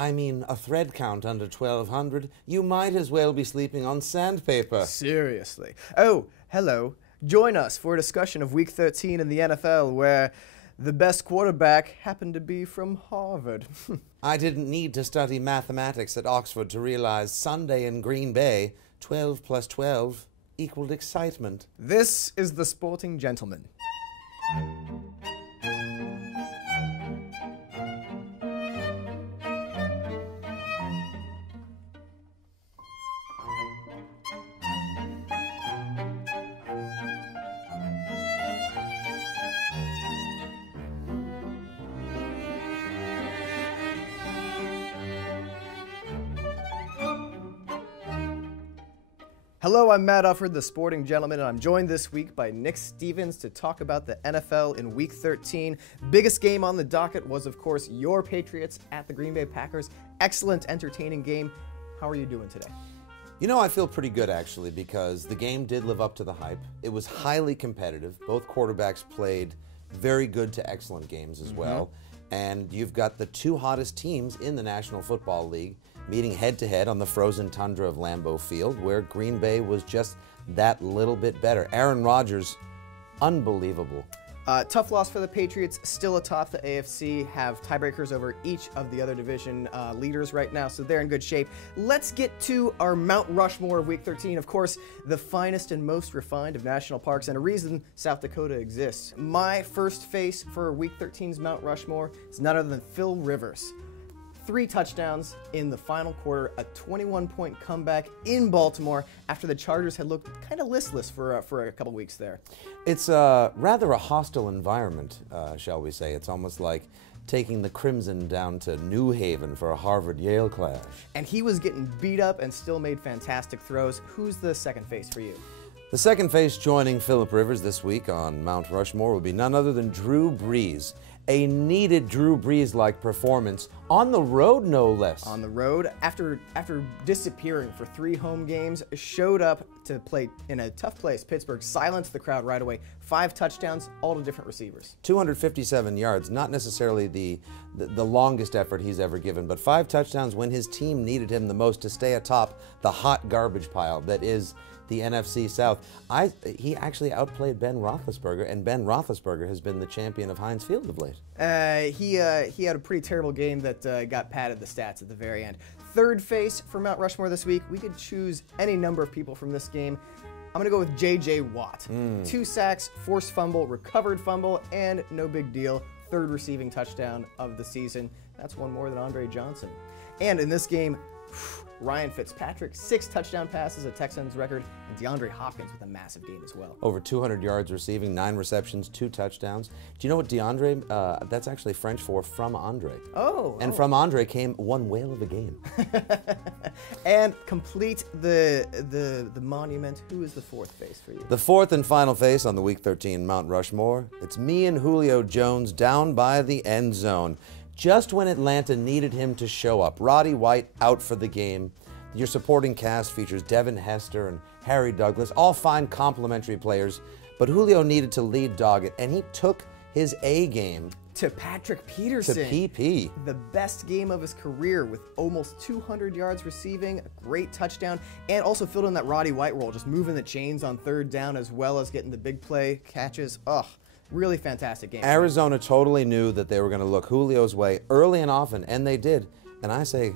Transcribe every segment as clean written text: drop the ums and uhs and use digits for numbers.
I mean, a thread count under 1,200, you might as well be sleeping on sandpaper. Seriously. Oh, hello. Join us for a discussion of Week 13 in the NFL, where the best quarterback happened to be from Harvard. I didn't need to study mathematics at Oxford to realize Sunday in Green Bay, 12 plus 12 equaled excitement. This is the Sporting Gentleman. Hello, I'm Matt Ufford, the Sporting Gentleman, and I'm joined this week by Nick Stevens to talk about the NFL in Week 13. Biggest game on the docket was, of course, your Patriots at the Green Bay Packers. Excellent, entertaining game. How are you doing today? You know, I feel pretty good, actually, because the game did live up to the hype. It was highly competitive. Both quarterbacks played very good to excellent games as well. And you've got the two hottest teams in the National Football League meeting head-to-head on the frozen tundra of Lambeau Field, where Green Bay was just that little bit better. Aaron Rodgers, unbelievable. Tough loss for the Patriots, still atop the AFC, have tiebreakers over each of the other division leaders right now, so they're in good shape. Let's get to our Mount Rushmore of Week 13. Of course, the finest and most refined of national parks, and a reason South Dakota exists. My first face for Week 13's Mount Rushmore is none other than Phil Rivers. 3 touchdowns in the final quarter, a 21-point comeback in Baltimore after the Chargers had looked kind of listless for a couple weeks there. It's rather a hostile environment, shall we say. It's almost like taking the Crimson down to New Haven for a Harvard-Yale clash. And he was getting beat up and still made fantastic throws. Who's the second face for you? The second face joining Phillip Rivers this week on Mount Rushmore will be none other than Drew Brees. A needed Drew Brees-like performance on the road, no less. On the road, after disappearing for 3 home games, showed up to play in a tough place. Pittsburgh silenced the crowd right away. 5 touchdowns, all to different receivers. 257 yards, not necessarily the longest effort he's ever given, but 5 touchdowns when his team needed him the most to stay atop the hot garbage pile that is the NFC South. He actually outplayed Ben Roethlisberger, and Ben Roethlisberger has been the champion of Heinz Field of late. He had a pretty terrible game that got padded the stats at the very end. Third face for Mount Rushmore this week. We could choose any number of people from this game. I'm going to go with J.J. Watt. 2 sacks, forced fumble, recovered fumble, and no big deal. 3rd receiving touchdown of the season. That's one more than Andre Johnson. And in this game, Ryan Fitzpatrick, 6 touchdown passes, a Texans record, and DeAndre Hopkins with a massive game as well. Over 200 yards receiving, 9 receptions, 2 touchdowns. Do you know what DeAndre, that's actually French for from Andre. Oh. And from Andre came one whale of a game. And complete the monument, who is the fourth face for you? The fourth and final face on the Week 13 Mount Rushmore, it's me and Julio Jones down by the end zone. Just when Atlanta needed him to show up. Roddy White out for the game. Your supporting cast features Devin Hester and Harry Douglas, all fine complimentary players, but Julio needed to lead dog it, and he took his A game to Patrick Peterson. To PP. The best game of his career with almost 200 yards receiving, a great touchdown, and also filled in that Roddy White role, just moving the chains on 3rd down as well as getting the big play catches. Ugh. Really fantastic game. Arizona totally knew that they were going to look Julio's way early and often, and they did. And I say,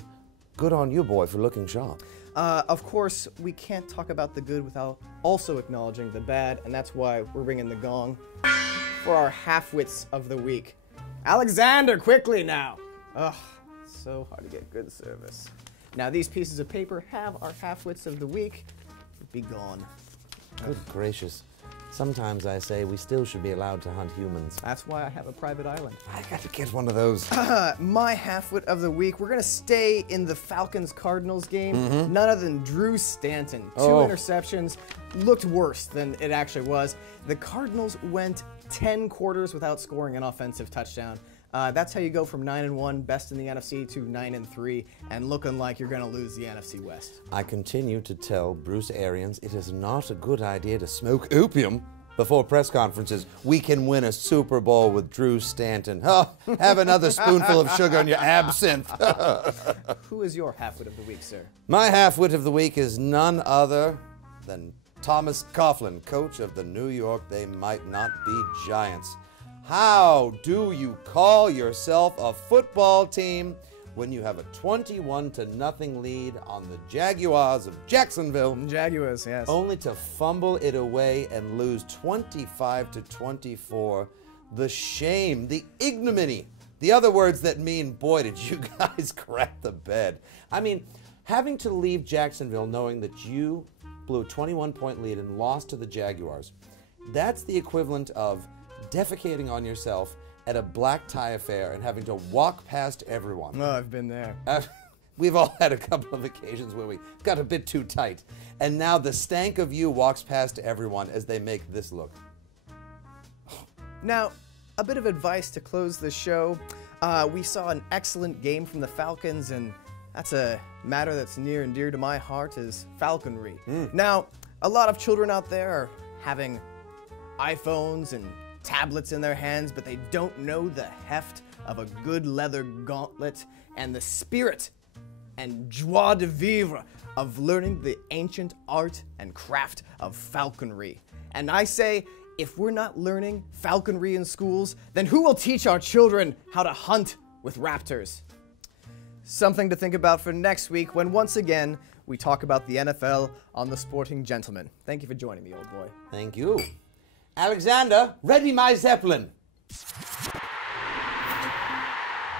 good on you, boy, for looking sharp. Of course, we can't talk about the good without also acknowledging the bad, and that's why we're ringing the gong for our half-wits of the week. Alexander, quickly now. Ugh, so hard to get good service. Now, these pieces of paper have our half-wits of the week. Be gone. Good gracious. Sometimes I say we still should be allowed to hunt humans. That's why I have a private island. I got to get one of those. My half-wit of the week, we're going to stay in the Falcons-Cardinals game. None other than Drew Stanton. 2 interceptions. Looked worse than it actually was. The Cardinals went 10 quarters without scoring an offensive touchdown. That's how you go from 9-1, best in the NFC, to 9-3, and looking like you're going to lose the NFC West. I continue to tell Bruce Arians it is not a good idea to smoke opium before press conferences, we can win a Super Bowl with Drew Stanton. Oh, have another spoonful of sugar in your absinthe. Who is your halfwit of the week, sir? My halfwit of the week is none other than Thomas Coughlin, coach of the New York They Might Not Be Giants. How do you call yourself a football team when you have a 21-0 lead on the Jaguars of Jacksonville? Jaguars, yes. Only to fumble it away and lose 25-24. The shame, the ignominy, the other words that mean, boy, did you guys crack the bed. I mean, having to leave Jacksonville knowing that you blew a 21-point lead and lost to the Jaguars, that's the equivalent of defecating on yourself at a black tie affair and having to walk past everyone. Oh, I've been there. We've all had a couple of occasions where we got a bit too tight. And now the stank of you walks past everyone as they make this look. Now, a bit of advice to close the show. We saw an excellent game from the Falcons, and that's a matter that's near and dear to my heart, is falconry. Now, a lot of children out there are having iPhones and tablets in their hands, but they don't know the heft of a good leather gauntlet and the spirit and joie de vivre of learning the ancient art and craft of falconry. And I say, if we're not learning falconry in schools, then who will teach our children how to hunt with raptors? Something to think about for next week when once again we talk about the NFL on The Sporting Gentleman. Thank you for joining me, old boy. Thank you. Alexander, ready my Zeppelin.